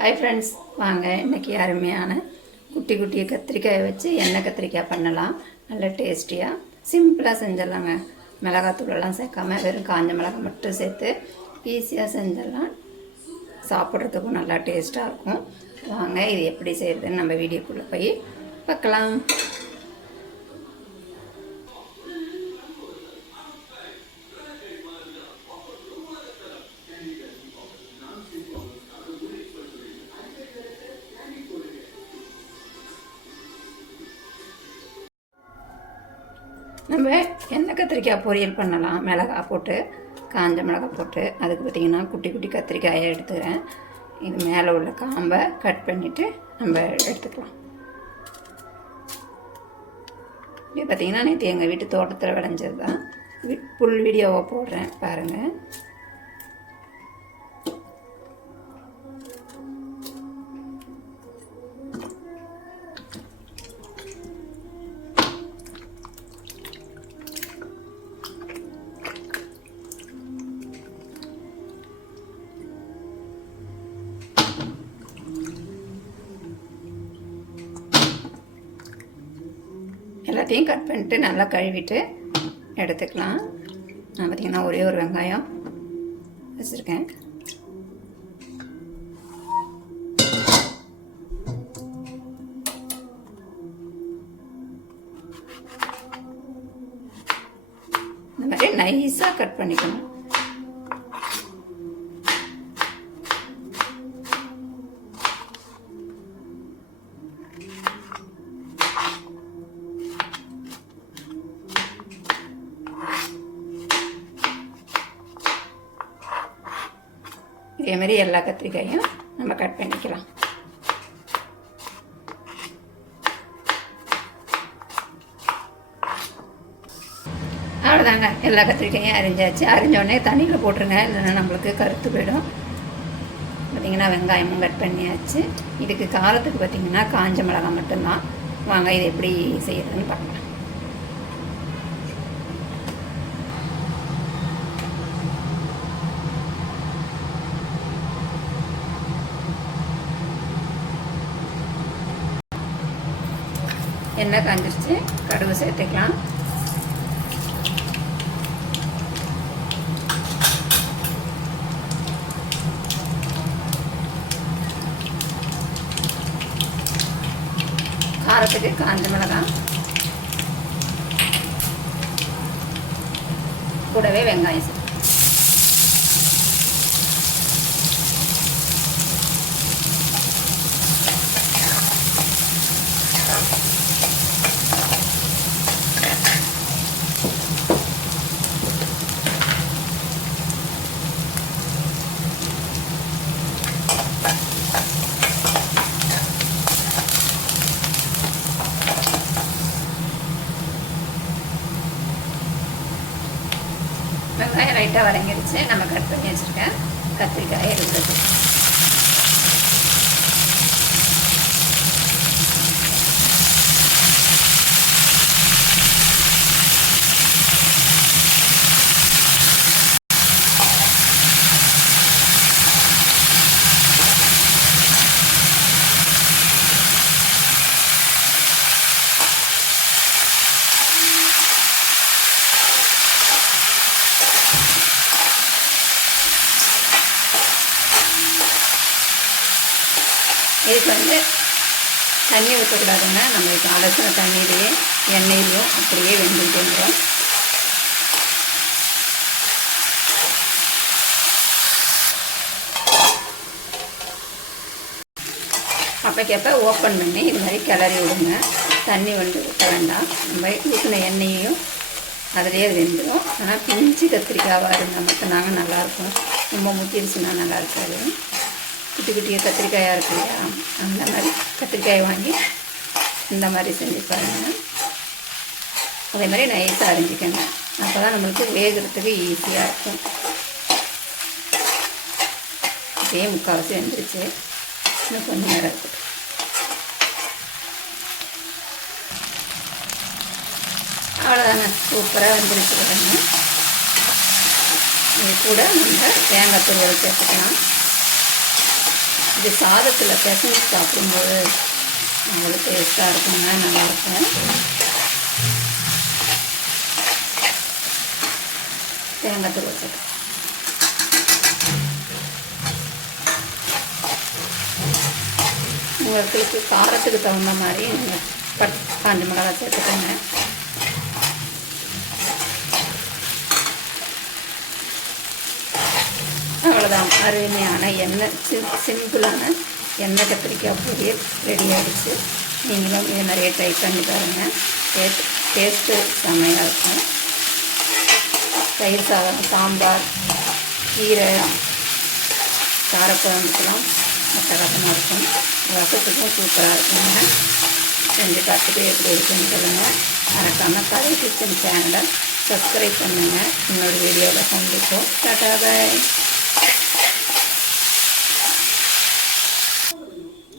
Hi friends வாங்க இன்றைக்கி அருமையான குட்டி குட்டி கத்திரிக்காயை வச்சு எண்ணெய் கத்திரிக்காய் பண்ணலாம். நல்ல டேஸ்டியாக சிம்பிளாக செஞ்சிடலாங்க. மிளகாத்தூளெல்லாம் சேர்க்காம வெறும் காஞ்ச மிளகாய் மட்டும் சேர்த்து ஈஸியாக செஞ்சிடலாம். சாப்பிட்றதுக்கும் நல்லா டேஸ்ட்டாக இருக்கும். வாங்க இது எப்படி செய்கிறதுன்னு நம்ம வீடியோக்குள்ளே போய் பார்க்கலாம். நம்ம எந்த கத்திரிக்காய் பொரியல் பண்ணலாம். மிளகாய் போட்டு காஞ்ச மிளகாய் போட்டு. அதுக்கு பார்த்திங்கன்னா குட்டி குட்டி கத்திரிக்காயை எடுத்துக்கிறேன். இது மேலே உள்ள காம்பை கட் பண்ணிவிட்டு நம்ம எடுத்துக்கலாம். இது பார்த்திங்கன்னா நேற்று எங்கள் வீட்டு தோட்டத்தில் விளைஞ்சது தான் புல் வீடியோவை போடுறேன் பாருங்கள் எல்லாத்தையும் கட் பண்ணிட்டு நல்லா கழுவிட்டு எடுத்துக்கலாம். நான் பார்த்திங்கன்னா ஒரே ஒரு வெங்காயம் வச்சுருக்கேன். இந்த மாதிரி நைஸாக கட் பண்ணிக்கணும். இதே மாதிரி எல்லா கத்திரிக்காயும் நம்ம கட் பண்ணிக்கலாம். அவ்வளோதாங்க. எல்லா கத்திரிக்காயும் அரிஞ்சாச்சு. அரிஞ்சோடனே தண்ணியில் போட்டுருங்க. இல்லைன்னா நம்மளுக்கு கருத்து போயிடும். பார்த்திங்கன்னா வெங்காயமும் கட் பண்ணியாச்சு. இதுக்கு காரத்துக்கு பார்த்திங்கன்னா காஞ்ச மிளகாய் மட்டும்தான். வாங்க இது எப்படி செய்யறதுன்னு பார்க்கலாம். எண்ணெய் காஞ்சிருச்சு. கடுகு சேர்த்துக்கலாம். காரத்துக்கு காஞ்ச மிளகாய். கூடவே வெங்காயம் சேர்த்து வெங்காயம் லைட்டாக வதங்கிடுச்சு நம்ம கட் பண்ணி வச்சுருக்கேன் கத்திரிக்காய் இருந்தது இதுக்கு வந்து தண்ணி ஊற்றக்கூடாதுங்க நம்மளுக்கு அலசின தண்ணியிலேயே எண்ணெயிலையும் அப்படியே வெந்துட்டு வந்துடும் அப்போக்கப்போ ஓப்பன் பண்ணி இது மாதிரி கிளறி விடுங்க. தண்ணி வந்து ஊற்ற வேண்டாம். நம்ம ஊற்றின எண்ணெயையும் அதிலேயே வெந்துடும் ஆனால் பிஞ்சு கத்திரிக்காவாக இருந்தால் மட்டும் நாங்கள் நல்லாயிருக்கும். ரொம்ப முத்திருச்சுன்னா நல்லா இருக்காது குட்டி குட்டியாக கத்திரிக்காயாக இருக்கு இல்லையா? அந்த மாதிரி கத்திரிக்காயை வாங்கி இந்த மாதிரி செஞ்சு பாருங்கள் அதே மாதிரி நைஸாக அரிஞ்சிக்கங்க. அப்போ தான் நம்மளுக்கு வேகிறதுக்கு ஈஸியாக இருக்கும். இதே முக்கால்வாசி வந்துருச்சு. இன்னும் கொஞ்சம் நேரம் இருக்குது அவ்வளோதாங்க சூப்பராக வந்துருச்சு பாருங்க. இது கூட நம்ம தேங்காய் துருவல் சேர்த்துக்கலாம் இது சாதத்தில் பிசைஞ்சு சாப்பிடும்போது அவ்வளோ டேஸ்ட்டாக இருக்குங்க நல்லாயிருக்கும் தேங்காய் தூள் உங்களுக்கு காரத்துக்கு தகுந்த மாதிரி நீங்கள் பட் காஞ்சி மிளகா சேர்த்துக்கோங்க. அவ்வளோதான் அருமையான எண்ணெய் சிம் சிம்பிளான எண்ணெய் கத்திரிக்காய் பொரியல் ரெடி ஆகிடுச்சு நீங்களும் இது நிறைய ட்ரை பண்ணி பாருங்கள் டேஸ்ட் டேஸ்ட்டு செம்மையாக இருக்கும். தயிர் சாதம் சாம்பார் கீரை காரக்குழம்புக்கெல்லாம் ரசமாக இருக்கும். ரசத்துக்கும் சூப்பராக இருக்குங்க செஞ்சு பார்த்துட்டு எப்படி இருக்குன்னு சொல்லுங்கள் மறக்காமல் கதை கிச்சன் சேனலை சப்ஸ்கிரைப் பண்ணுங்கள் இன்னொரு வீடியோவில் சந்திப்போம். Tata bye.